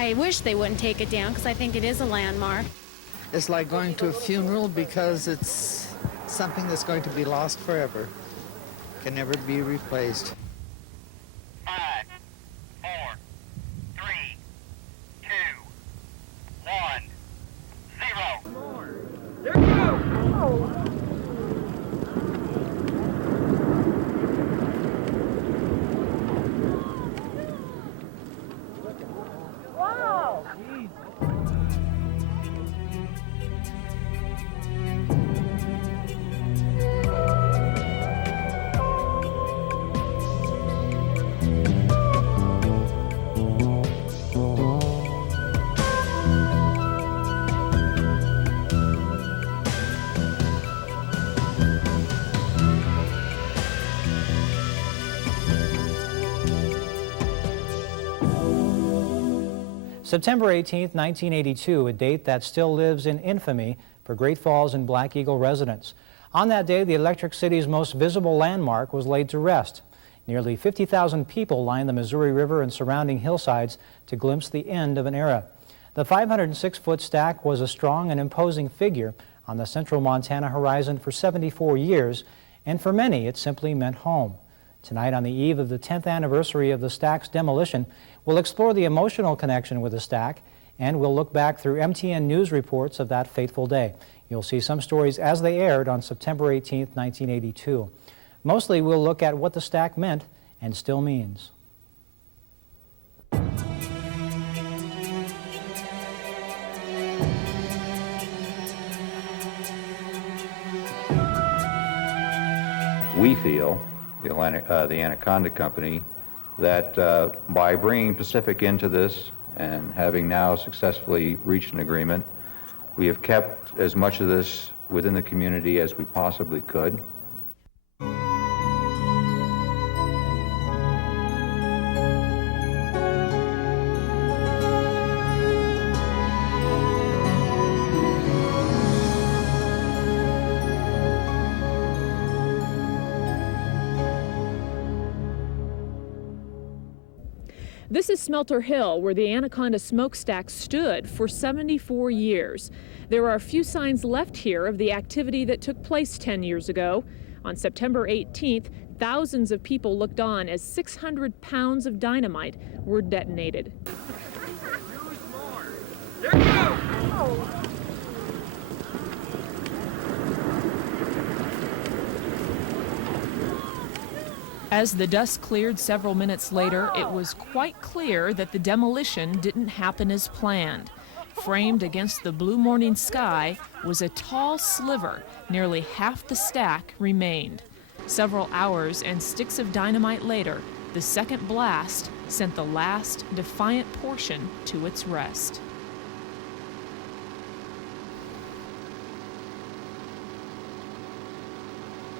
I wish they wouldn't take it down because I think it is a landmark. It's like going to a funeral because it's something that's going to be lost forever. Can never be replaced. 5, 4, 3, 2, 1, 0. There you go! Wow! September 18, 1982, a date that still lives in infamy for Great Falls and Black Eagle residents. On that day, the Electric City's most visible landmark was laid to rest. Nearly 50,000 people lined the Missouri River and surrounding hillsides to glimpse the end of an era. The 506-foot stack was a strong and imposing figure on the central Montana horizon for 74 years, and for many, it simply meant home. Tonight, on the eve of the 10th anniversary of the stack's demolition, we'll explore the emotional connection with the stack, and we'll look back through MTN news reports of that fateful day. You'll see some stories as they aired on September 18, 1982. Mostly, we'll look at what the stack meant and still means. We feel, the Anaconda Company, that by bringing Pacific into this and having now successfully reached an agreement, we have kept as much of this within the community as we possibly could. This is Smelter Hill, where the Anaconda smokestack stood for 74 years. There are a few signs left here of the activity that took place 10 years ago. On September 18th, thousands of people looked on as 600 pounds of dynamite were detonated. There you go! As the dust cleared several minutes later, it was quite clear that the demolition didn't happen as planned. Framed against the blue morning sky was a tall sliver. Nearly half the stack remained. Several hours and sticks of dynamite later, the second blast sent the last defiant portion to its rest.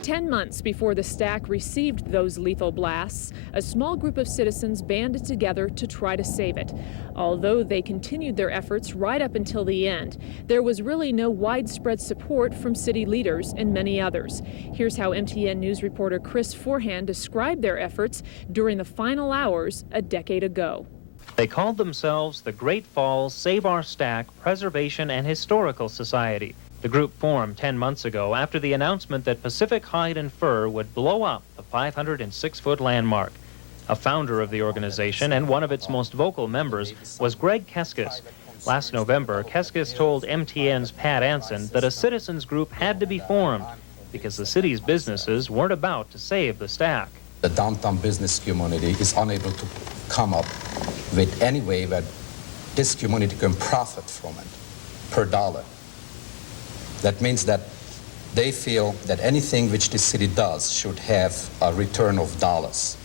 10 months before the stack received those lethal blasts, a small group of citizens banded together to try to save it. Although they continued their efforts right up until the end, there was really no widespread support from city leaders and many others. Here's how MTN News reporter Chris Forehand described their efforts during the final hours a decade ago. They called themselves the Great Falls Save Our Stack Preservation and Historical Society. The group formed 10 months ago after the announcement that Pacific Hide and Fur would blow up the 506-foot landmark. A founder of the organization and one of its most vocal members was Greg Keskis. Last November, Keskis told MTN's Pat Anson that a citizens group had to be formed because the city's businesses weren't about to save the stack. The downtown business community is unable to come up with any way that this community can profit from it per dollar. That means that they feel that anything which the city does should have a return of dollars.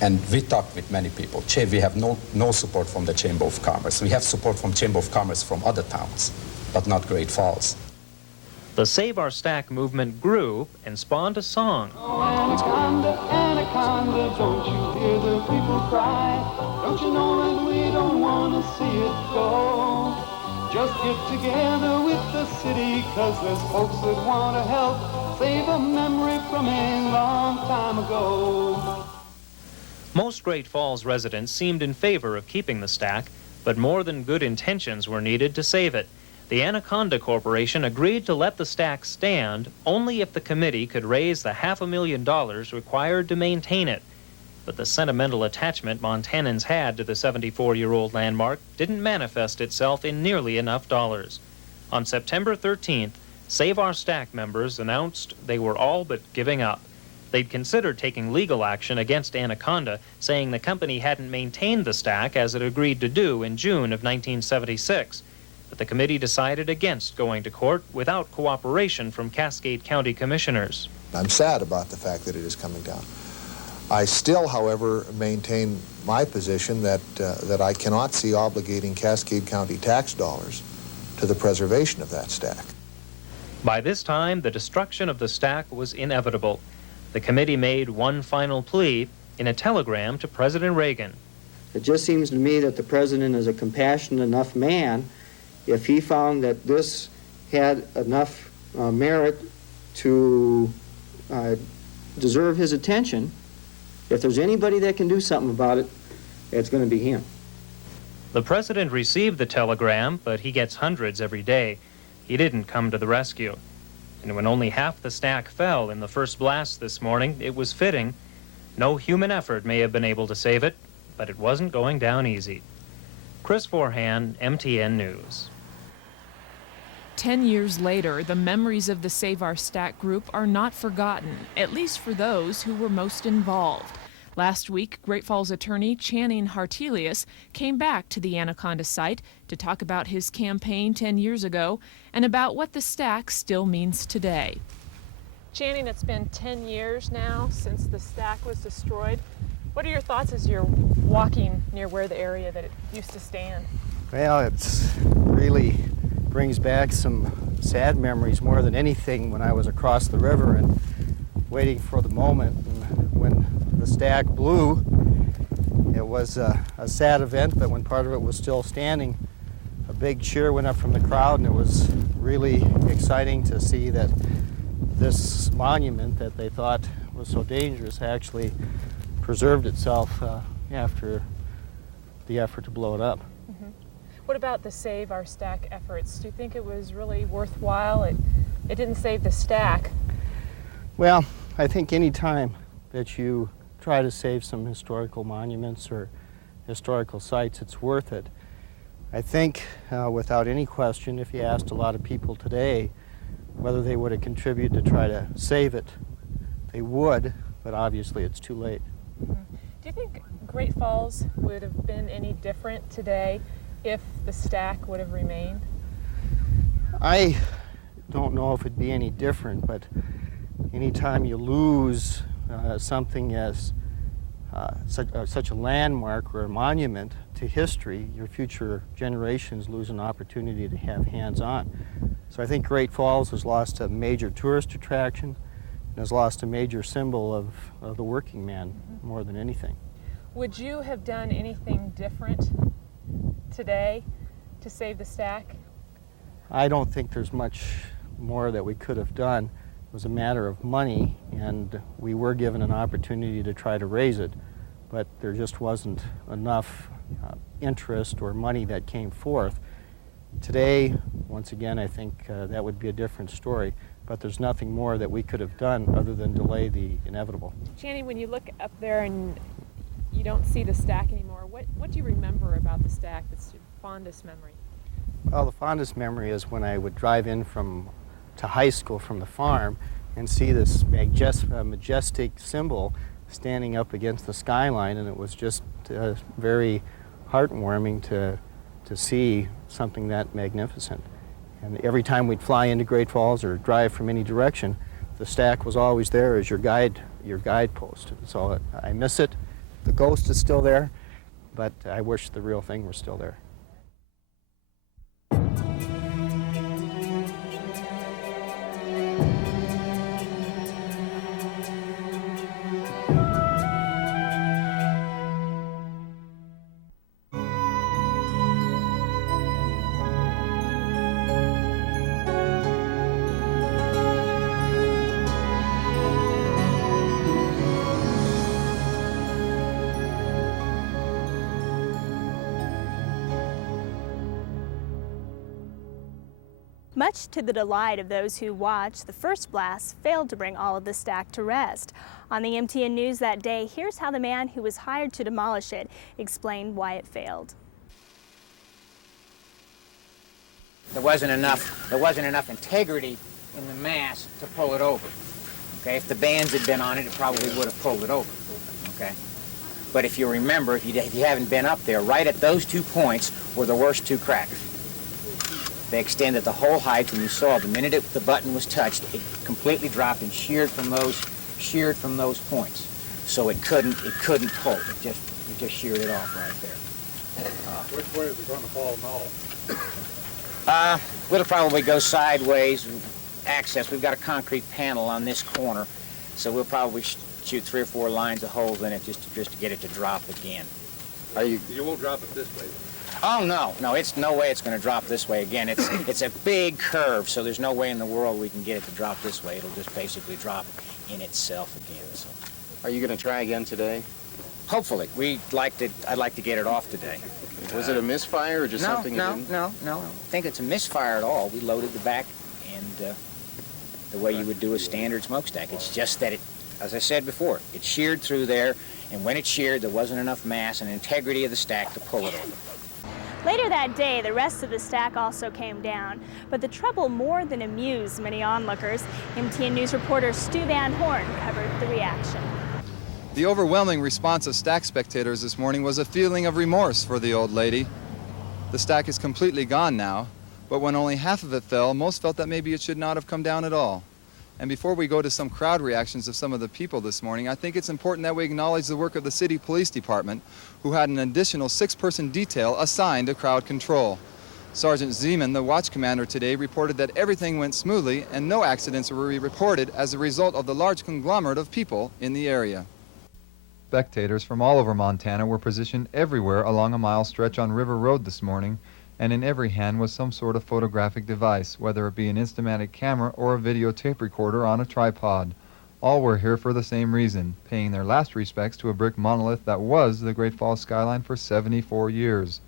And we talked with many people. We have no support from the Chamber of Commerce. We have support from Chamber of Commerce from other towns, but not Great Falls. The Save Our Stack movement grew and spawned a song. Oh, Anaconda, Anaconda, don't you hear the people cry? Don't you know that we don't want to see it go? Just get together with the city, 'cause there's folks that want to help save a memory from a long time ago. Most Great Falls residents seemed in favor of keeping the stack, but more than good intentions were needed to save it. The Anaconda Corporation agreed to let the stack stand only if the committee could raise the $500,000 required to maintain it. But the sentimental attachment Montanans had to the 74-year-old landmark didn't manifest itself in nearly enough dollars. On September 13th, Save Our Stack members announced they were all but giving up. They'd considered taking legal action against Anaconda, saying the company hadn't maintained the stack as it agreed to do in June of 1976. But the committee decided against going to court without cooperation from Cascade County commissioners. I'm sad about the fact that it is coming down. I still, however, maintain my position that I cannot see obligating Cascade County tax dollars to the preservation of that stack. By this time, the destruction of the stack was inevitable. The committee made one final plea in a telegram to President Reagan. It just seems to me that the president is a compassionate enough man. If he found that this had enough merit to deserve his attention, if there's anybody that can do something about it, it's going to be him. The president received the telegram, but he gets hundreds every day. He didn't come to the rescue. And when only half the stack fell in the first blast this morning, it was fitting. No human effort may have been able to save it, but it wasn't going down easy. Chris Forhan, MTN News. 10 years later, the memories of the Save Our Stack group are not forgotten, at least for those who were most involved. Last week, Great Falls attorney Channing Hartelius came back to the Anaconda site to talk about his campaign 10 years ago and about what the stack still means today. Channing, it's been 10 years now since the stack was destroyed. What are your thoughts as you're walking near where the area that it used to stand? Well, it's really brings back some sad memories more than anything when I was across the river and waiting for the moment. And when the stack blew, it was a sad event, but when part of it was still standing, a big cheer went up from the crowd, and it was really exciting to see that this monument that they thought was so dangerous actually preserved itself after the effort to blow it up. Mm-hmm. What about the Save Our Stack efforts? Do you think it was really worthwhile? It didn't save the stack. Well, I think any time that you try to save some historical monuments or historical sites, it's worth it. I think, without any question, if you asked a lot of people today whether they would have contributed to try to save it, they would, but obviously it's too late. Mm-hmm. Do you think Great Falls would have been any different today if the stack would have remained? I don't know if it'd be any different, but anytime you lose something as such a landmark or a monument to history, your future generations lose an opportunity to have hands-on. So I think Great Falls has lost a major tourist attraction and has lost a major symbol of the working man more than anything. Would you have done anything different today to save the stack? I don't think there's much more that we could have done. It was a matter of money, and we were given an opportunity to try to raise it, but there just wasn't enough interest or money that came forth. Today, once again, I think that would be a different story, but there's nothing more that we could have done other than delay the inevitable. Channing, when you look up there and you don't see the stack anymore, what do you remember about the stack that's your fondest memory? Well, the fondest memory is when I would drive in to high school from the farm and see this majestic symbol standing up against the skyline, and it was just very heartwarming to see something that magnificent. And every time we'd fly into Great Falls or drive from any direction, the stack was always there as your guidepost. So I miss it. The ghost is still there, but I wish the real thing were still there. Much to the delight of those who watched, the first blast failed to bring all of the stack to rest. On the MTN News that day, here's how the man who was hired to demolish it explained why it failed. There wasn't enough integrity in the mass to pull it over. Okay, if the bands had been on it, it probably would have pulled it over. Okay, but if you remember, if you haven't been up there, right at those 2 points were the worst 2 cracks. They extended the whole height, and you saw the minute the button was touched, it completely dropped and sheared from those points. So it couldn't pull. It just sheared it off right there. Which way is it going to fall now? We'll probably go sideways. Access. We've got a concrete panel on this corner, so we'll probably shoot 3 or 4 lines of holes in it just to get it to drop again. You won't drop it this way? Oh no, it's no way it's going to drop this way again. It's a big curve, so there's no way in the world we can get it to drop this way. It'll just basically drop in itself again. So. Are you going to try again today? Hopefully. I'd like to get it off today. Was it a misfire or just something? No. I don't think it's a misfire at all. We loaded the back and the way you would do a standard smokestack. It's just that as I said before, it sheared through there, and when it sheared, there wasn't enough mass and integrity of the stack to pull it over. Later that day, the rest of the stack also came down, but the trouble more than amused many onlookers. MTN News reporter Stu Van Horn covered the reaction. The overwhelming response of stack spectators this morning was a feeling of remorse for the old lady. The stack is completely gone now, but when only half of it fell, most felt that maybe it should not have come down at all. And before we go to some crowd reactions of some of the people this morning, I think it's important that we acknowledge the work of the City Police Department, who had an additional 6-person detail assigned to crowd control. Sergeant Zeman, the watch commander today, reported that everything went smoothly and no accidents were reported as a result of the large conglomerate of people in the area. Spectators from all over Montana were positioned everywhere along a mile stretch on River Road this morning, and in every hand was some sort of photographic device, whether it be an Instamatic camera or a videotape recorder on a tripod. All were here for the same reason, paying their last respects to a brick monolith that was the Great Falls skyline for 74 years.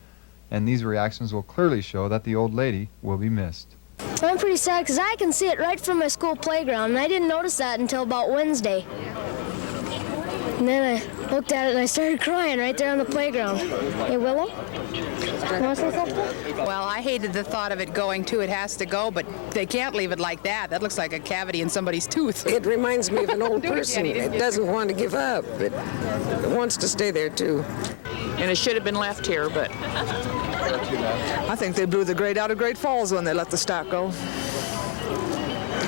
And these reactions will clearly show that the old lady will be missed. I'm pretty sad because I can see it right from my school playground, and I didn't notice that until about Wednesday. And then I looked at it and I started crying right there on the playground. Hey, Willow? You want to say something? Well, I hated the thought of it going too. It has to go, but they can't leave it like that. That looks like a cavity in somebody's tooth. It reminds me of an old person. It doesn't want to give up. It wants to stay there, too. And it should have been left here, but... I think they blew the grade out of Great Falls when they let the stack go.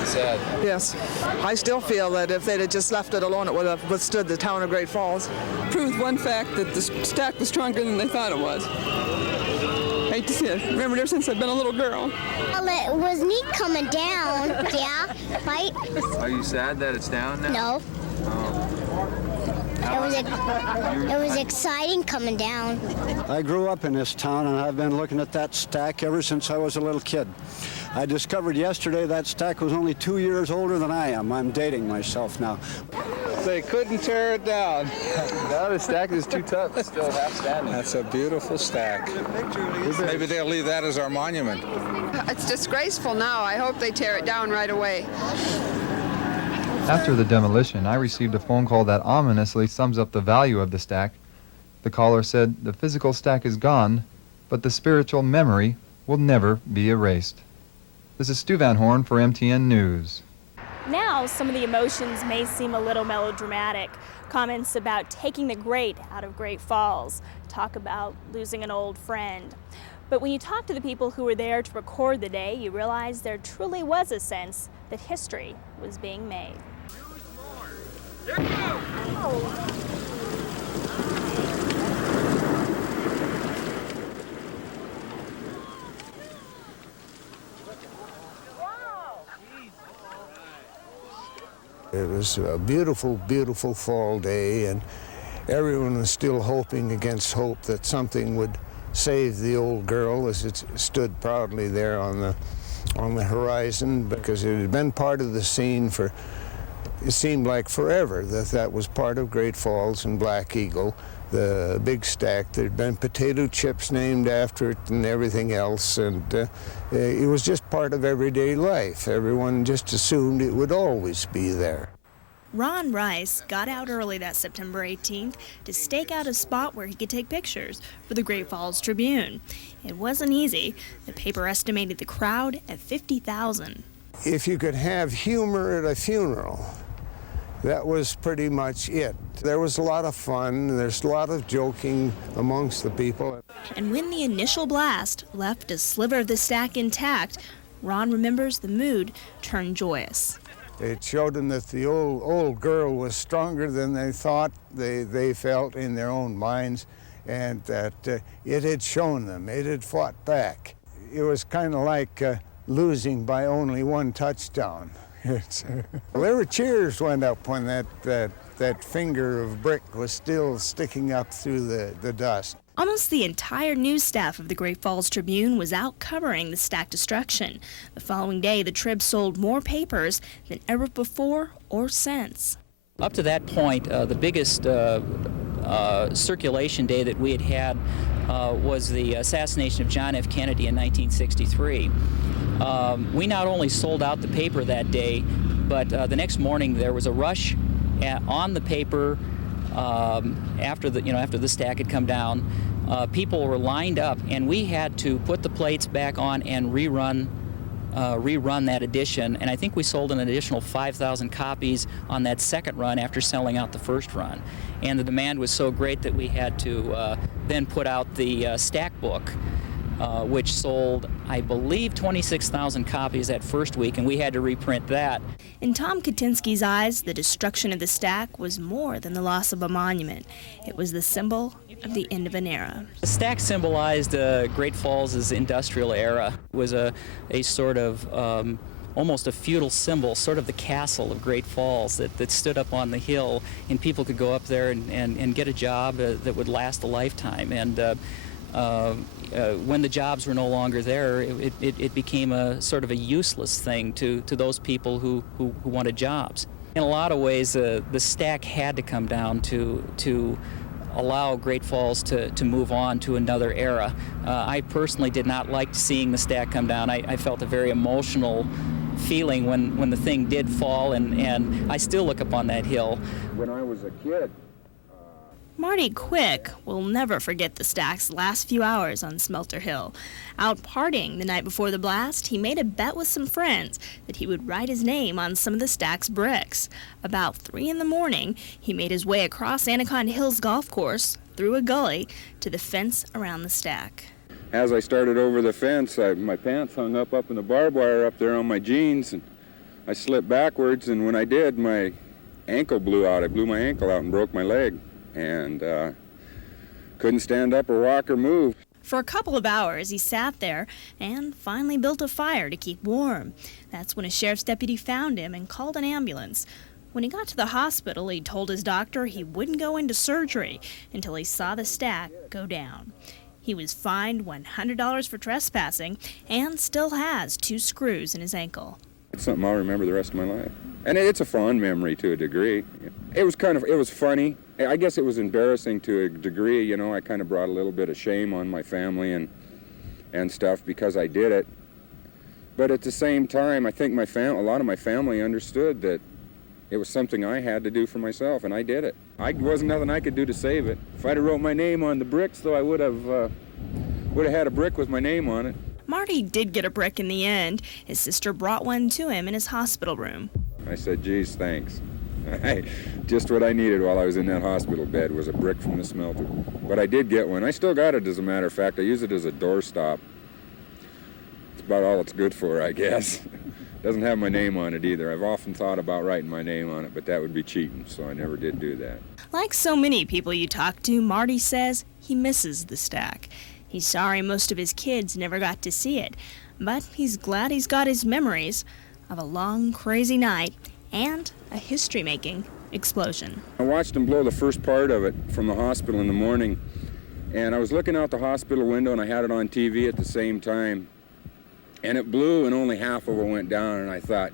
Sad. Yes. I still feel that if they'd have just left it alone, it would have withstood the town of Great Falls. Proved one fact, that the stack was stronger than they thought it was. Hate to see it. Remember ever since I've been a little girl. Well, it was neat coming down, yeah, right? Are you sad that it's down now? No. Oh. It was exciting coming down. I grew up in this town, and I've been looking at that stack ever since I was a little kid. I discovered yesterday that stack was only 2 years older than I am. I'm dating myself now. They couldn't tear it down. Now the stack is too tough. It's still half standing. That's a beautiful stack. Maybe they'll leave that as our monument. It's disgraceful now. I hope they tear it down right away. After the demolition, I received a phone call that ominously sums up the value of the stack. The caller said, "The physical stack is gone, but the spiritual memory will never be erased." This is Stu Van Horn for MTN News. Now, some of the emotions may seem a little melodramatic. Comments about taking the great out of Great Falls, talk about losing an old friend. But when you talk to the people who were there to record the day, you realize there truly was a sense that history was being made. It was a beautiful, beautiful fall day, and everyone was still hoping against hope that something would save the old girl as it stood proudly there on the horizon, because it had been part of the scene for, it seemed like forever, that was part of Great Falls and Black Eagle, the big stack. There'd been potato chips named after it and everything else, and it was just part of everyday life. Everyone just assumed it would always be there. Ron Rice got out early that September 18th to stake out a spot where he could take pictures for the Great Falls Tribune. It wasn't easy. The paper estimated the crowd at 50,000. If you could have humor at a funeral, that was pretty much it. There was a lot of fun, there's a lot of joking amongst the people. And when the initial blast left a sliver of the stack intact, Ron remembers the mood turned joyous. It showed them that the old girl was stronger than they thought they felt in their own minds, and that it had shown them, it had fought back. It was kind of like losing by only one touchdown. There were cheers went up when that finger of brick was still sticking up through the dust. Almost the entire news staff of the Great Falls Tribune was out covering the stack destruction. The following day, the Trib sold more papers than ever before or since. Up to that point, the biggest circulation day that we had was the assassination of John F. Kennedy in 1963. We not only sold out the paper that day, but the next morning there was a rush on the paper. After the stack had come down, people were lined up, and we had to put the plates back on and rerun that edition. And I think we sold an additional 5,000 copies on that second run after selling out the first run. And the demand was so great that we had to then put out the stack book, which sold, I believe, 26,000 copies that first week, and we had to reprint that. In Tom Katinsky's eyes, the destruction of the stack was more than the loss of a monument. It was the symbol of the end of an era. The stack symbolized Great Falls' industrial era. It was a sort of almost a feudal symbol, sort of the castle of Great Falls that stood up on the hill, and people could go up there and get a job that would last a lifetime. And when the jobs were no longer there, it became a sort of a useless thing to those people who wanted jobs. In a lot of ways, the stack had to come down to allow Great Falls to move on to another era. I personally did not like seeing the stack come down. I felt a very emotional feeling when the thing did fall, and I still look up on that hill. When I was a kid, Marty Quick will never forget the stack's last few hours on Smelter Hill. Out partying the night before the blast, he made a bet with some friends that he would write his name on some of the stack's bricks. About 3 in the morning, he made his way across Anaconda Hills golf course, through a gully, to the fence around the stack. as I started over the fence, my pants hung up in the barbed wire up there on my jeans, and I slipped backwards, and when I did, my ankle blew out. I blew my ankle out and broke my leg, and couldn't stand up or walk or move. For a couple of hours, he sat there and finally built a fire to keep warm. That's when a sheriff's deputy found him and called an ambulance. When he got to the hospital, he told his doctor he wouldn't go into surgery until he saw the stack go down. He was fined $100 for trespassing and still has 2 screws in his ankle. It's something I'll remember the rest of my life. And it's a fond memory to a degree. It was funny. I guess it was embarrassing to a degree, you know. I kind of brought a little bit of shame on my family and stuff because I did it. But at the same time, I think a lot of my family understood that it was something I had to do for myself, and I did it. There wasn't nothing I could do to save it. If I'd have wrote my name on the bricks, though, I would have had a brick with my name on it. Marty did get a brick in the end. His sister brought one to him in his hospital room. I said, geez, thanks. Just what I needed while I was in that hospital bed was a brick from the smelter. But I did get one. I still got it, as a matter of fact. I use it as a doorstop. It's about all it's good for, I guess. Doesn't have my name on it either. I've often thought about writing my name on it, but that would be cheating, so I never did do that. Like so many people you talk to, Marty says he misses the stack. He's sorry most of his kids never got to see it, but he's glad he's got his memories of a long, crazy night and a history-making explosion. I watched them blow the first part of it from the hospital in the morning, and I was looking out the hospital window, and I had it on TV at the same time, and it blew, and only half of it went down, and I thought,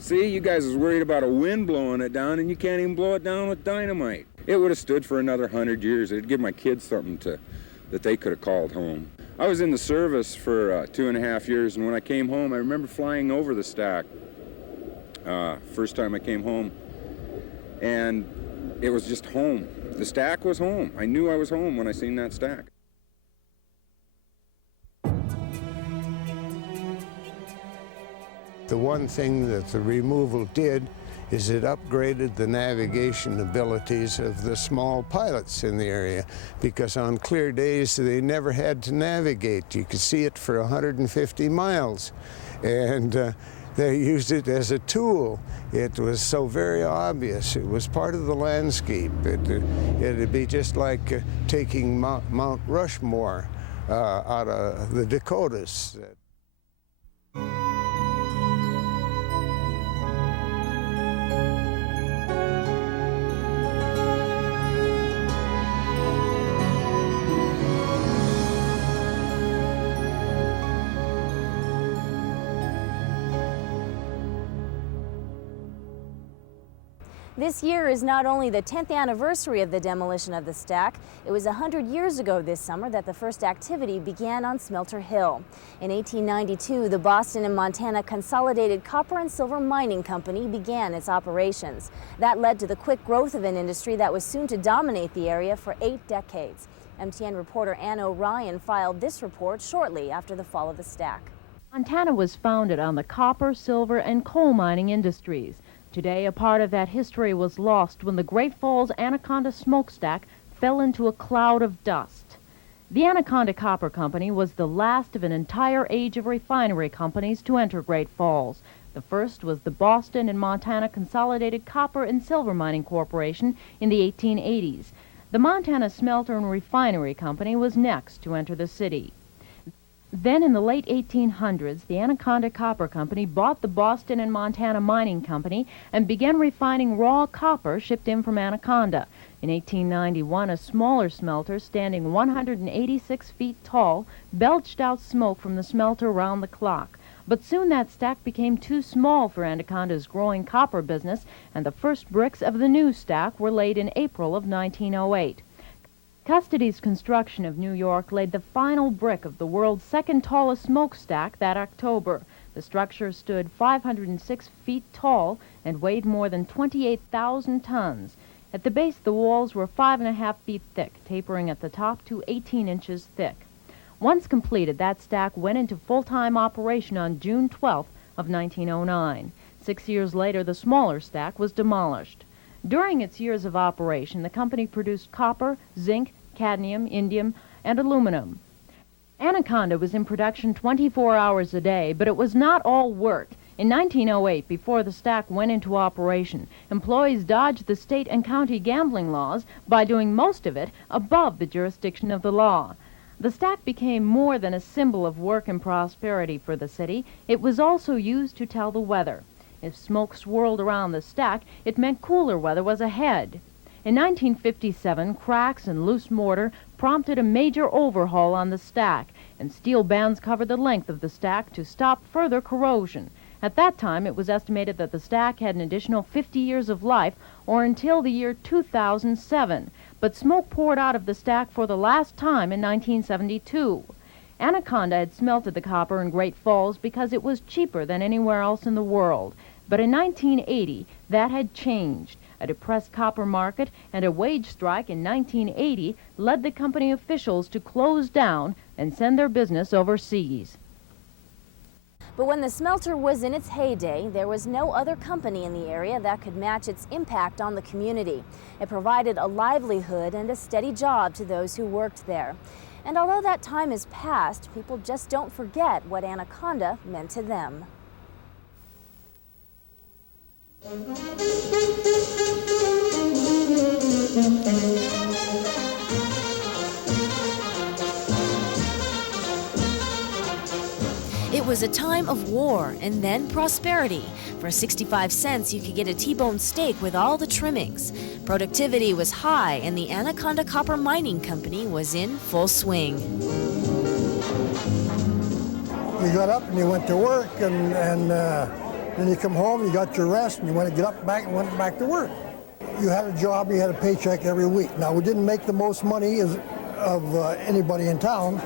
see, you guys is worried about a wind blowing it down, and you can't even blow it down with dynamite. it would have stood for another 100 years. It'd give my kids something that they could have called home. I was in the service for 2.5 years, and when I came home, I remember flying over the stack. First time I came home, and it was just home. The stack was home. I knew I was home when I seen that stack. The one thing that the removal did is it upgraded the navigation abilities of the small pilots in the area, because on clear days they never had to navigate. You could see it for 150 miles, and they used it as a tool. It was so very obvious. It was part of the landscape. It'd be just like taking Mount Rushmore out of the Dakotas. This year is not only the 10th anniversary of the demolition of the stack, it was 100 years ago this summer that the first activity began on Smelter Hill. In 1892, the Boston and Montana Consolidated Copper and Silver Mining Company began its operations. That led to the quick growth of an industry that was soon to dominate the area for 8 decades. MTN reporter Ann O'Ryan filed this report shortly after the fall of the stack. Montana was founded on the copper, silver, and coal mining industries. Today, a part of that history was lost when the Great Falls Anaconda smokestack fell into a cloud of dust. The Anaconda Copper Company was the last of an entire age of refinery companies to enter Great Falls. The first was the Boston and Montana Consolidated Copper and Silver Mining Corporation in the 1880s. The Montana Smelter and Refinery Company was next to enter the city. Then in the late 1800s, the Anaconda Copper Company bought the Boston and Montana Mining Company and began refining raw copper shipped in from Anaconda. In 1891, a smaller smelter standing 186 feet tall belched out smoke from the smelter round the clock. But soon that stack became too small for Anaconda's growing copper business, and the first bricks of the new stack were laid in April of 1908. Custody's construction of New York laid the final brick of the world's second tallest smokestack that October. The structure stood 506 feet tall and weighed more than 28,000 tons. At the base, the walls were 5.5 feet thick, tapering at the top to 18 inches thick. Once completed, that stack went into full-time operation on June 12th of 1909. 6 years later, the smaller stack was demolished. During its years of operation, the company produced copper, zinc, cadmium, indium, and aluminum. Anaconda was in production 24 hours a day, but it was not all work. In 1908, before the stack went into operation, employees dodged the state and county gambling laws by doing most of it above the jurisdiction of the law. The stack became more than a symbol of work and prosperity for the city. It was also used to tell the weather. If smoke swirled around the stack, it meant cooler weather was ahead. In 1957, cracks and loose mortar prompted a major overhaul on the stack, and steel bands covered the length of the stack to stop further corrosion. At that time, it was estimated that the stack had an additional 50 years of life, or until the year 2007. But smoke poured out of the stack for the last time in 1972. Anaconda had smelted the copper in Great Falls because it was cheaper than anywhere else in the world. But in 1980, that had changed. A depressed copper market and a wage strike in 1980 led the company officials to close down and send their business overseas. But when the smelter was in its heyday, there was no other company in the area that could match its impact on the community. It provided a livelihood and a steady job to those who worked there. And although that time is past, people just don't forget what Anaconda meant to them. It was a time of war and then prosperity. For 65 cents, you could get a T-bone steak with all the trimmings. Productivity was high, and the Anaconda Copper Mining Company was in full swing. You got up and you went to work, and then you come home, you got your rest, and you want to get up back and went back to work. you had a job, you had a paycheck every week. Now, we didn't make the most money of anybody in town,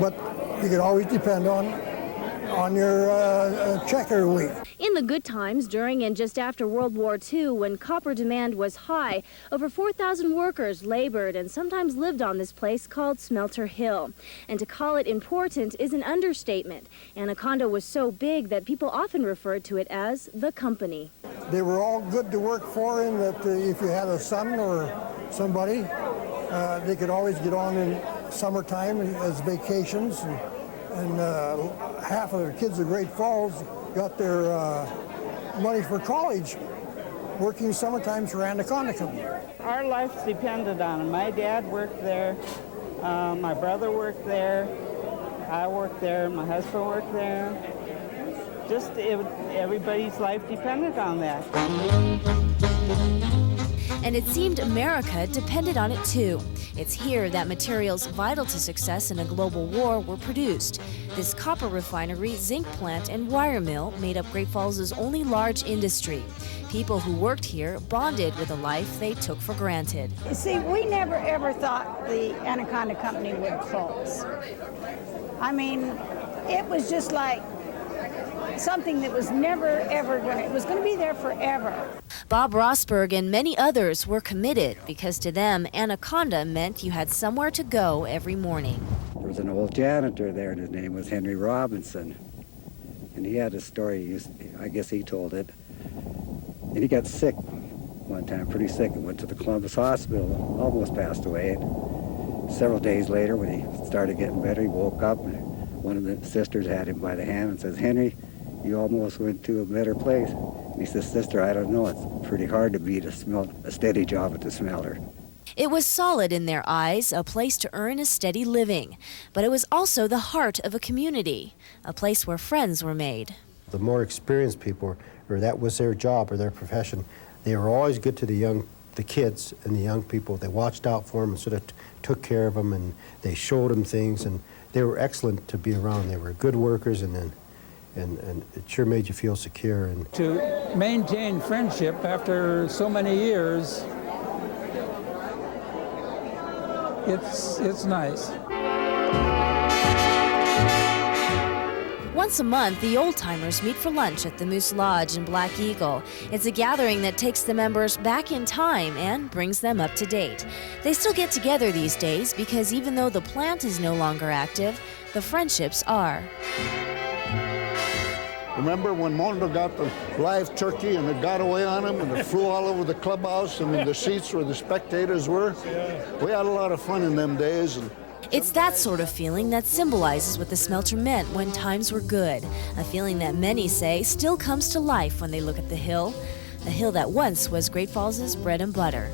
but you could always depend on your check every week. In the good times, during and just after World War II, when copper demand was high, over 4,000 workers labored and sometimes lived on this place called Smelter Hill. And to call it important is an understatement. Anaconda was so big that people often referred to it as the company. They were all good to work for, in that if you had a son or somebody, they could always get on in summertime as vacations. And half of the kids of Great Falls got their money for college working summertime for Anaconda Company. Our lives depended on it. My dad worked there, my brother worked there, I worked there, my husband worked there. Everybody's life depended on that. And it seemed America depended on it too. It's here that materials vital to success in a global war were produced. This copper refinery, zinc plant, and wire mill made up Great Falls' only large industry. People who worked here bonded with a life they took for granted. You see, we never ever thought the Anaconda Company would close. I mean, it was just like something that was never ever it was going to be there forever. Bob Rosberg and many others were committed because to them, Anaconda meant you had somewhere to go every morning. There was an old janitor there, and his name was Henry Robinson. And he had a story, I guess he told it. And he got sick one time, pretty sick, and went to the Columbus Hospital, almost passed away. And several days later, when he started getting better, he woke up, and one of the sisters had him by the hand and says, "Henry, you almost went to a better place." And he says, "Sister, I don't know. It's pretty hard to beat a steady job at the smelter." It was solid in their eyes, a place to earn a steady living. But it was also the heart of a community, a place where friends were made. The more experienced people, or that was their job or their profession, they were always good to the kids and the young people. They watched out for them and sort of took care of them, and they showed them things, and they were excellent to be around. They were good workers, and it sure made you feel secure. And to maintain friendship after so many years, it's nice. Once a month, the old-timers meet for lunch at the Moose Lodge in Black Eagle. It's a gathering that takes the members back in time and brings them up to date. They still get together these days because even though the plant is no longer active, the friendships are. Remember when Mondo got the live turkey and it got away on him and it flew all over the clubhouse and in the seats where the spectators were? We had a lot of fun in them days. It's that sort of feeling that symbolizes what the smelter meant when times were good, a feeling that many say still comes to life when they look at the hill, a hill that once was Great Falls' bread and butter.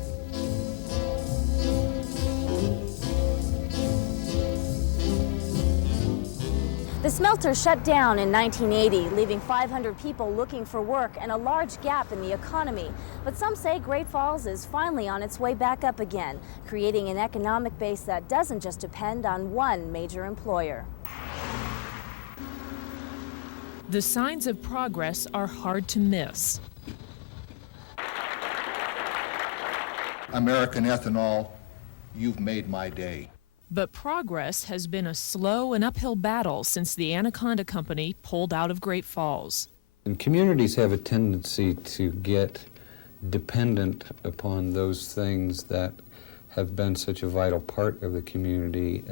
The smelter shut down in 1980, leaving 500 people looking for work and a large gap in the economy. But some say Great Falls is finally on its way back up again, creating an economic base that doesn't just depend on one major employer. The signs of progress are hard to miss. American ethanol, you've made my day. But progress has been a slow and uphill battle since the Anaconda Company pulled out of Great Falls. And communities have a tendency to get dependent upon those things that have been such a vital part of the community,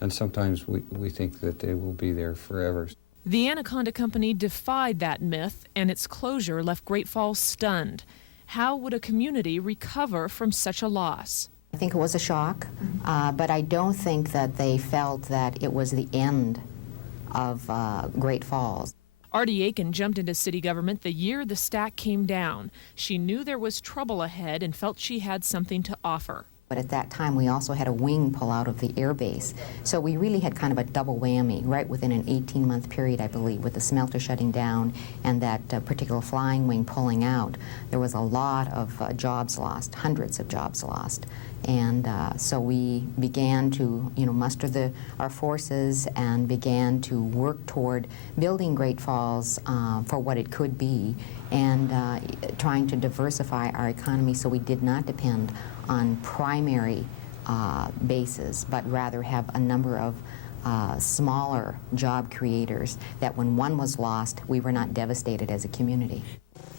and sometimes we think that they will be there forever. The Anaconda Company defied that myth, and its closure left Great Falls stunned. How would a community recover from such a loss? I think it was a shock, but I don't think that they felt that it was the end of Great Falls. Artie Aiken jumped into city government the year the stack came down. She knew there was trouble ahead and felt she had something to offer. But at that time, we also had a wing pull out of the air base. So we really had kind of a double whammy right within an 18-month period, I believe, with the smelter shutting down and that particular flying wing pulling out. There was a lot of jobs lost, hundreds of jobs lost. And so we began to, muster our forces and began to work toward building Great Falls for what it could be, and trying to diversify our economy so we did not depend on primary bases, but rather have a number of smaller job creators, that when one was lost, we were not devastated as a community.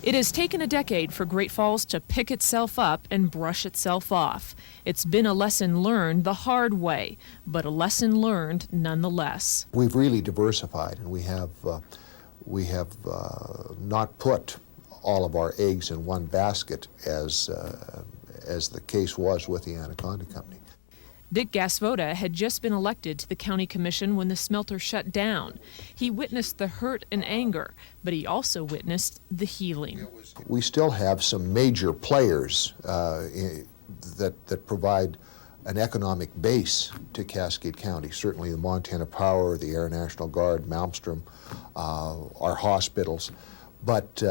It has taken a decade for Great Falls to pick itself up and brush itself off. It's been a lesson learned the hard way, but a lesson learned nonetheless. We've really diversified, and we have not put all of our eggs in one basket as the case was with the Anaconda Company. Dick Gasvoda had just been elected to the county commission when the smelter shut down. He witnessed the hurt and anger, but he also witnessed the healing. We still have some major players that provide an economic base to Cascade County. Certainly the Montana Power, the Air National Guard, Malmstrom, our hospitals. But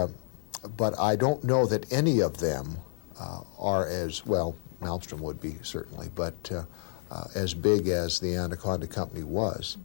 I don't know that any of them are as, well, Malmstrom would be certainly, but as big as the Anaconda Company was.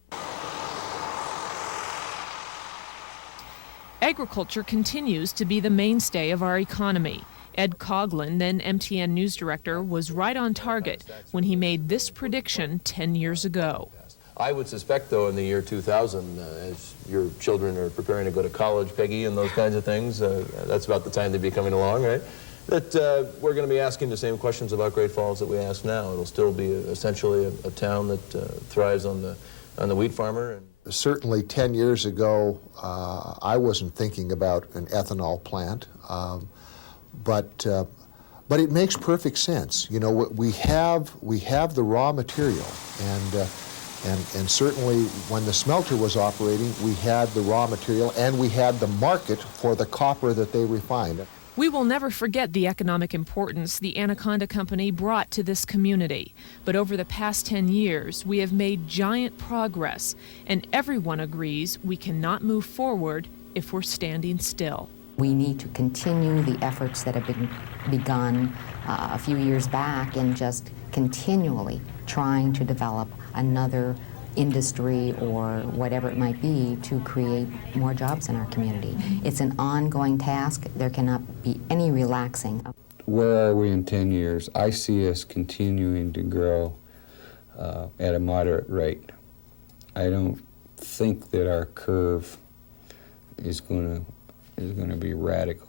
Agriculture continues to be the mainstay of our economy. Ed Coughlin, then MTN News Director, was right on target when he made this prediction 10 years ago. I would suspect, though, in the year 2000, as your children are preparing to go to college, Peggy, and those kinds of things, that's about the time they'd be coming along, right? That we're going to be asking the same questions about Great Falls that we ask now. It'll still be essentially a town that thrives on the wheat farmer. Certainly 10 years ago, I wasn't thinking about an ethanol plant, but it makes perfect sense. You know, we have the raw material, and certainly when the smelter was operating, we had the raw material and we had the market for the copper that they refined. We will never forget the economic importance the Anaconda Company brought to this community. But over the past 10 years, we have made giant progress, and everyone agrees we cannot move forward if we're standing still. We need to continue the efforts that have been begun a few years back in just continually trying to develop another industry or whatever it might be to create more jobs in our community. It's an ongoing task. There cannot be any relaxing. Where are we in 10 years? I see us continuing to grow at a moderate rate. I don't think that our curve is going to be radical.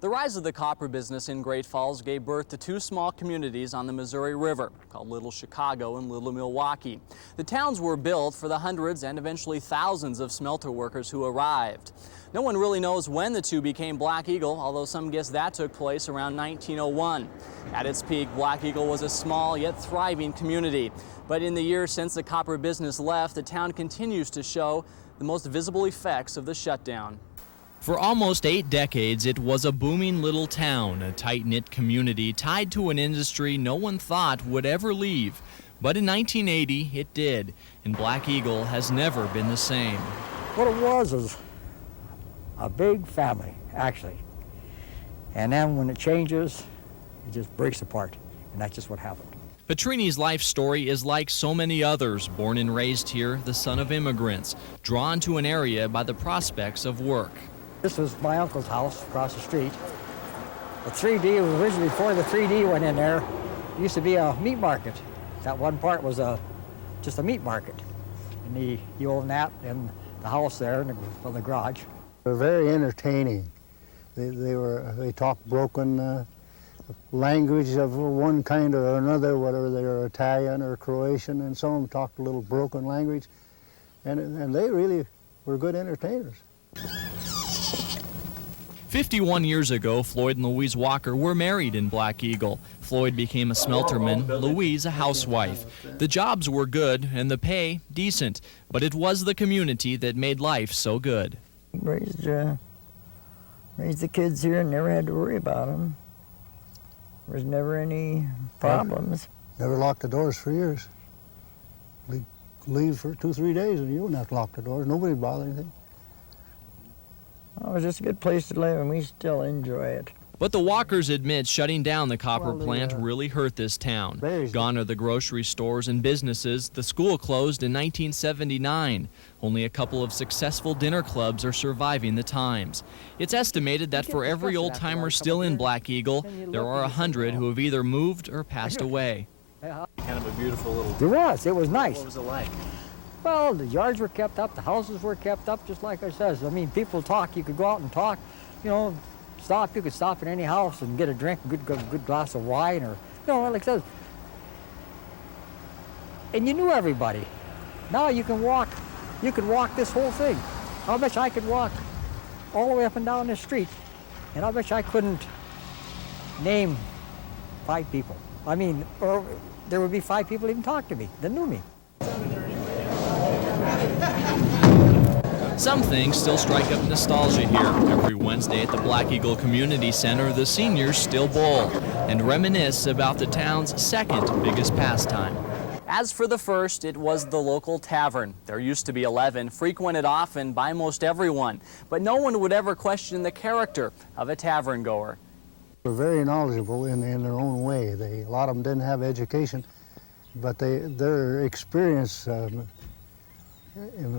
The rise of the copper business in Great Falls gave birth to two small communities on the Missouri River called Little Chicago and Little Milwaukee. The towns were built for the hundreds and eventually thousands of smelter workers who arrived. No one really knows when the two became Black Eagle, although some guess that took place around 1901. At its peak, Black Eagle was a small yet thriving community. But in the years since the copper business left, the town continues to show the most visible effects of the shutdown. For almost 8 decades, it was a booming little town, a tight-knit community tied to an industry no one thought would ever leave. But in 1980, it did, and Black Eagle has never been the same. What it was is a big family, actually. And then when it changes, it just breaks apart, and that's just what happened. Petrini's life story is like so many others, born and raised here, the son of immigrants, drawn to an area by the prospects of work. This was my uncle's house across the street. The 3D was originally before the 3D went in there. It used to be a meat market. That one part was just a meat market. And he owned that, and the house there in the garage. They're very entertaining. They talk broken language of one kind or another, whether they're Italian or Croatian, and some of them talked a little broken language, and they really were good entertainers. 51 years ago, Floyd and Louise Walker were married in Black Eagle. Floyd became a smelterman, Louise a housewife. The jobs were good and the pay decent, but it was the community that made life so good. Raised the kids here and never had to worry about them. There was never any problems. Never locked the doors for years. Leave for 2-3 days and you wouldn't have to lock the doors. Nobody bothered anything. Well, it was just a good place to live, and we still enjoy it. But the Walkers admit shutting down the copper plant really hurt this town. Gone are the grocery stores and businesses. The school closed in 1979. Only a couple of successful dinner clubs are surviving the times. It's estimated that for every old-timer still in Black Eagle, there are 100 who have either moved or passed away. Kind of a beautiful little... It was nice. What was it like? Well, the yards were kept up, the houses were kept up, just like I says. I mean, people talk, you could go out and talk, you know, you could stop in any house and get a drink, a good glass of wine, or, you know, like I says. And you knew everybody. Now you could walk this whole thing. I bet you I could walk all the way up and down this street, and I bet you I couldn't name 5 people. I mean, or there would be 5 people even talk to me that knew me. Some things still strike up nostalgia here. Every Wednesday at the Black Eagle Community Center, the seniors still bowl and reminisce about the town's second biggest pastime. As for the first, it was the local tavern. There used to be 11, frequented often by most everyone, but no one would ever question the character of a tavern goer. They're very knowledgeable in their own way. A lot of them didn't have education, but their experience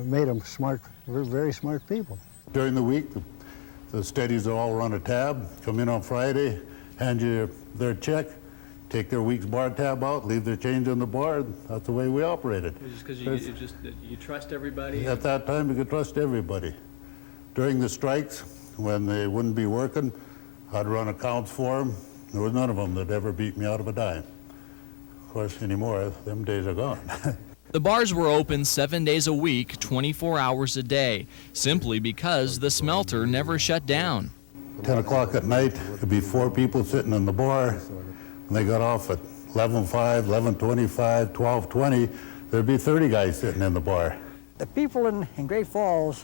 made them smart, very smart people. During the week, the steadies all run a tab, come in on Friday, hand you their check, take their week's bar tab out, leave their change on the bar. That's the way we operated. Just because you trust everybody? At that time, you could trust everybody. During the strikes, when they wouldn't be working, I'd run accounts for them. There was none of them that ever beat me out of a dime. Of course, anymore, them days are gone. The bars were open 7 days a week, 24 hours a day, simply because the smelter never shut down. 10 o'clock at night, there'd be 4 people sitting in the bar. When they got off at 11:05, 11:25, 12:20, there'd be 30 guys sitting in the bar. The people in Great Falls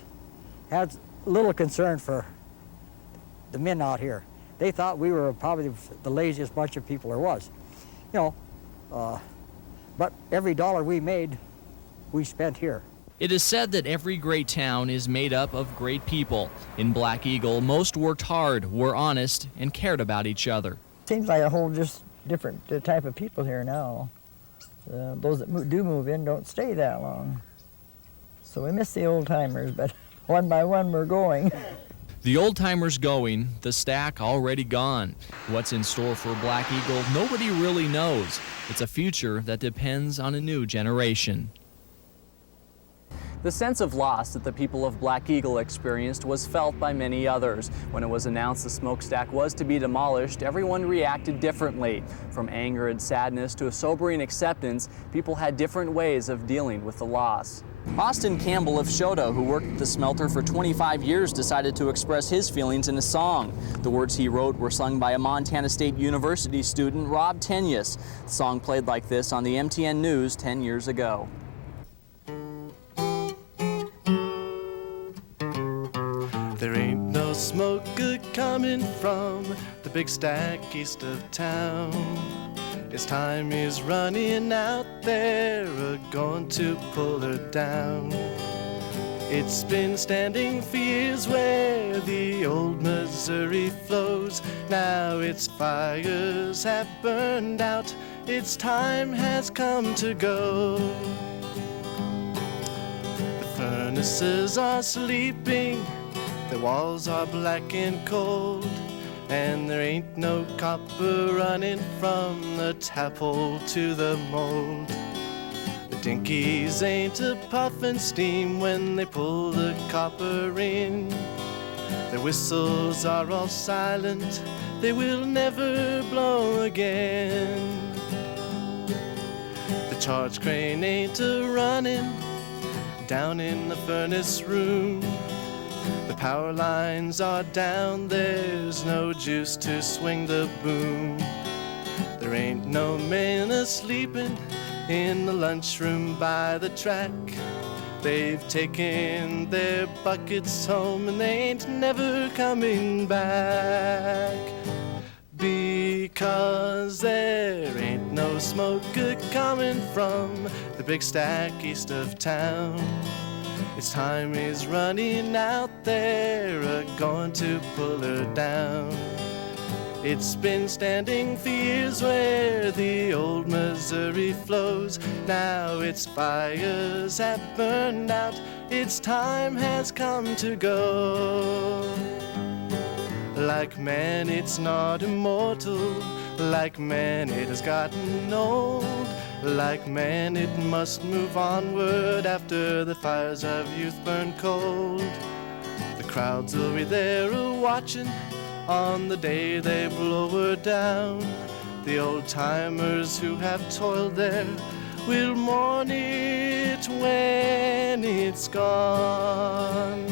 had little concern for the men out here. They thought we were probably the laziest bunch of people there was. You know, but every dollar we made, we spent here. It is said that every great town is made up of great people. In Black Eagle, most worked hard, were honest, and cared about each other. Seems like a whole just different type of people here now. Those that do move in don't stay that long. So we miss the old timers, but one by one we're going. The old-timers going, the stack already gone. What's in store for Black Eagle, nobody really knows. It's a future that depends on a new generation. The sense of loss that the people of Black Eagle experienced was felt by many others. When it was announced the smokestack was to be demolished, everyone reacted differently. From anger and sadness to a sobering acceptance, people had different ways of dealing with the loss. Austin Campbell of Shoto, who worked at the smelter for 25 years, decided to express his feelings in a song. The words he wrote were sung by a Montana State University student, Rob Tenyus. The song played like this on the MTN News 10 years ago. There ain't no smoke good coming from the big stack east of town. Its time is running out, they're going to pull her down. It's been standing for years where the old Missouri flows. Now its fires have burned out, its time has come to go. The furnaces are sleeping, the walls are black and cold, and there ain't no copper running from the tap hole to the mold. The Dinkies ain't a puffin' steam when they pull the copper in. Their whistles are all silent, they will never blow again. The charge crane ain't a running down in the furnace room. The power lines are down, there's no juice to swing the boom. There ain't no men a-sleeping in the lunchroom by the track. They've taken their buckets home and they ain't never coming back. Because there ain't no smoke good coming from the big stack east of town. Its time is running out, they're a-going to pull her down. It's been standing for years where the old Missouri flows. Now its fires have burned out, its time has come to go. Like man, it's not immortal. Like man, it has gotten old. Like man, it must move onward after the fires of youth burn cold. The crowds will be there a-watching on the day they blow her down. The old-timers who have toiled there will mourn it when it's gone.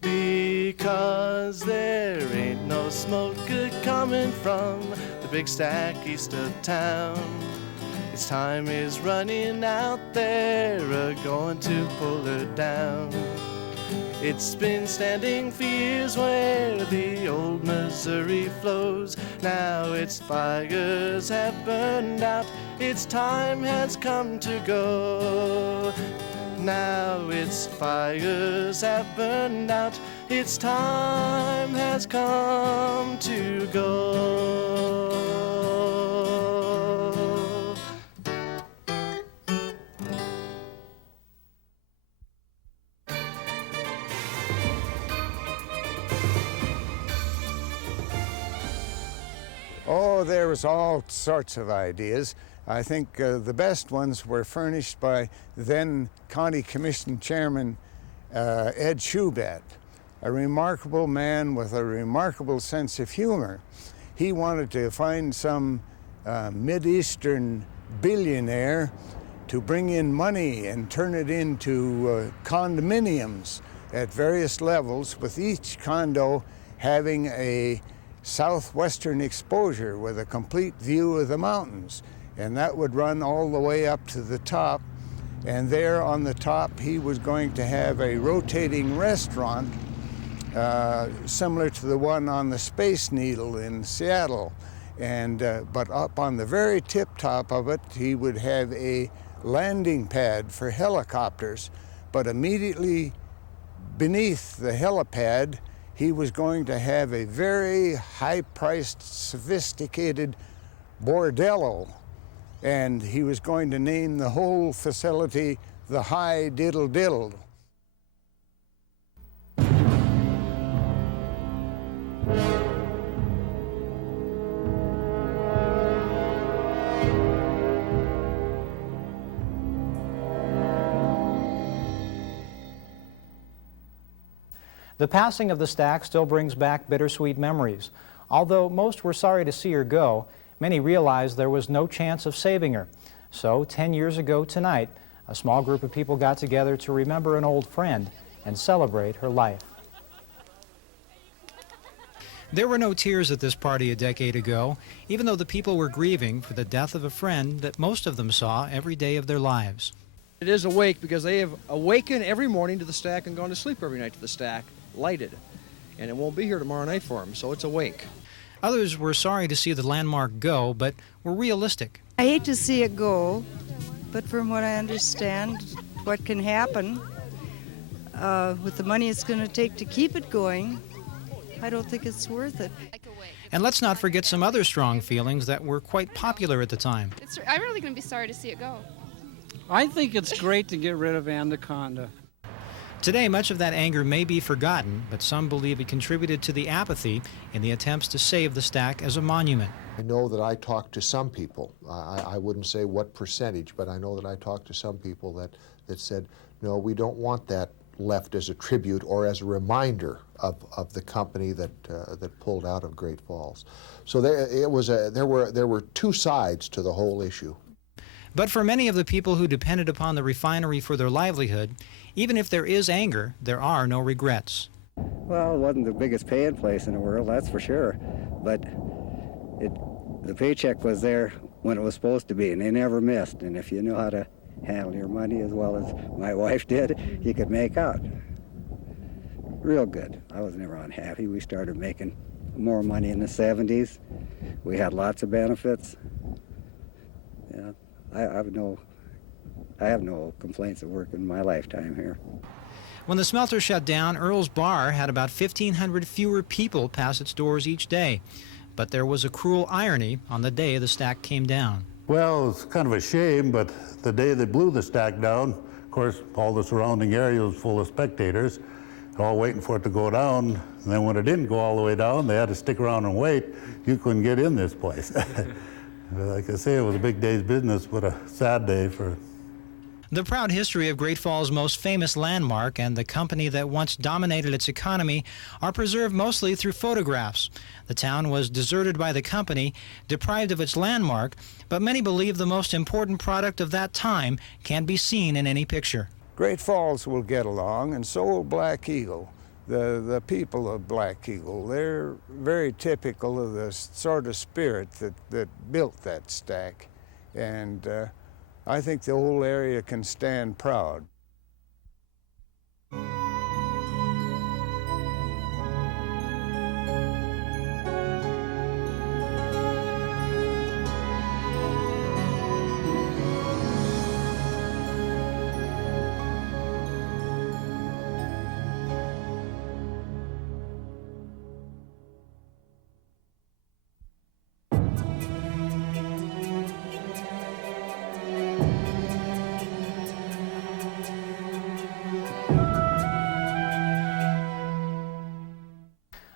Because there ain't no smoke good coming from the big stack east of town. Its time is running out, they're a-going to pull her down. It's been standing for years where the old Missouri flows. Now its fires have burned out, its time has come to go. Now its fires have burned out, its time has come to go. Oh, there was all sorts of ideas. I think the best ones were furnished by then County Commission Chairman Ed Schubat, a remarkable man with a remarkable sense of humor. He wanted to find some Mideastern billionaire to bring in money and turn it into condominiums at various levels, with each condo having a southwestern exposure with a complete view of the mountains. And that would run all the way up to the top. And there on the top, he was going to have a rotating restaurant similar to the one on the Space Needle in Seattle. And but up on the very tip top of it, he would have a landing pad for helicopters. But immediately beneath the helipad, he was going to have a very high-priced, sophisticated bordello. And he was going to name the whole facility the High Diddle Diddle. The passing of the stack still brings back bittersweet memories. Although most were sorry to see her go, many realized there was no chance of saving her. So 10 years ago tonight, a small group of people got together to remember an old friend and celebrate her life. There were no tears at this party a decade ago, even though the people were grieving for the death of a friend that most of them saw every day of their lives. It is awake because they have awakened every morning to the stack and gone to sleep every night to the stack, lighted. And it won't be here tomorrow night for them, so it's awake. Others were sorry to see the landmark go, but were realistic. I hate to see it go, but from what I understand, what can happen with the money it's going to take to keep it going, I don't think it's worth it. And let's not forget some other strong feelings that were quite popular at the time. I'm really going to be sorry to see it go. I think it's great to get rid of Anaconda. Today, much of that anger may be forgotten, but some believe it contributed to the apathy in the attempts to save the stack as a monument. I know that I talked to some people, I wouldn't say what percentage, but I know that I talked to some people that said, no, we don't want that left as a tribute or as a reminder of the company that pulled out of Great Falls. So there were two sides to the whole issue. But for many of the people who depended upon the refinery for their livelihood, even if there is anger, there are no regrets. Well, it wasn't the biggest paying place in the world, that's for sure, but the paycheck was there when it was supposed to be, and they never missed. And if you knew how to handle your money as well as my wife did, you could make out. Real good. I was never unhappy. We started making more money in the 70s. We had lots of benefits. Yeah, I have no complaints of work in my lifetime here. When the smelter shut down, Earl's Bar had about 1,500 fewer people pass its doors each day. But there was a cruel irony on the day the stack came down. Well, it's kind of a shame, but the day they blew the stack down, of course, all the surrounding area was full of spectators, all waiting for it to go down. And then when it didn't go all the way down, they had to stick around and wait. You couldn't get in this place. Like I say, it was a big day's business, but a sad day for... The proud history of Great Falls' most famous landmark and the company that once dominated its economy are preserved mostly through photographs. The town was deserted by the company, deprived of its landmark, but many believe the most important product of that time can be seen in any picture. Great Falls will get along, and so will Black Eagle. The people of Black Eagle, they're very typical of the sort of spirit that built that stack. And I think the whole area can stand proud.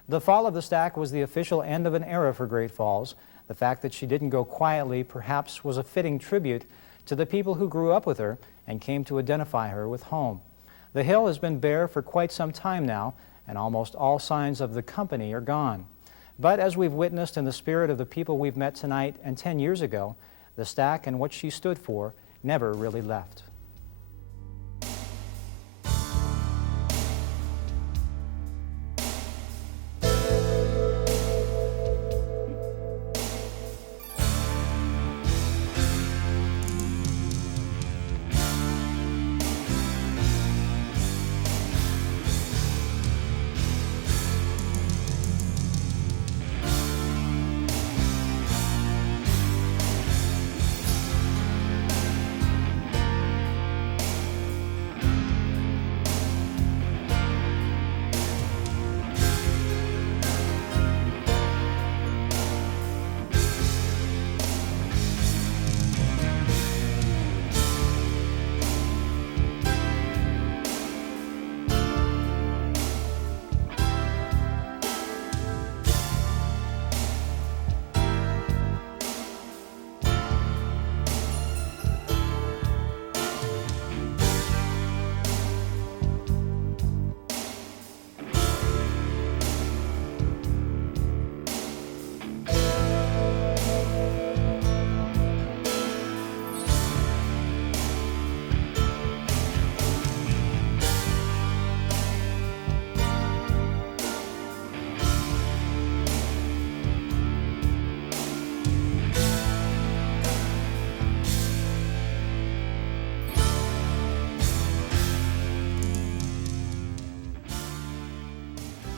The fall of the stack was the official end of an era for Great Falls. The fact that she didn't go quietly perhaps was a fitting tribute to the people who grew up with her and came to identify her with home. The hill has been bare for quite some time now, and almost all signs of the company are gone. But as we've witnessed in the spirit of the people we've met tonight and 10 years ago, the stack and what she stood for never really left.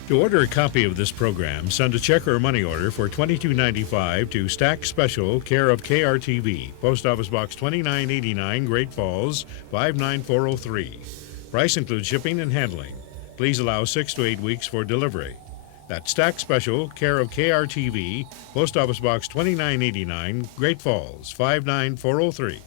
To order a copy of this program, send a check or money order for $22.95 to Stack Special, care of KRTV, Post Office Box 2989, Great Falls, 59403. Price includes shipping and handling. Please allow 6 to 8 weeks for delivery. That's Stack Special, care of KRTV, Post Office Box 2989, Great Falls, 59403.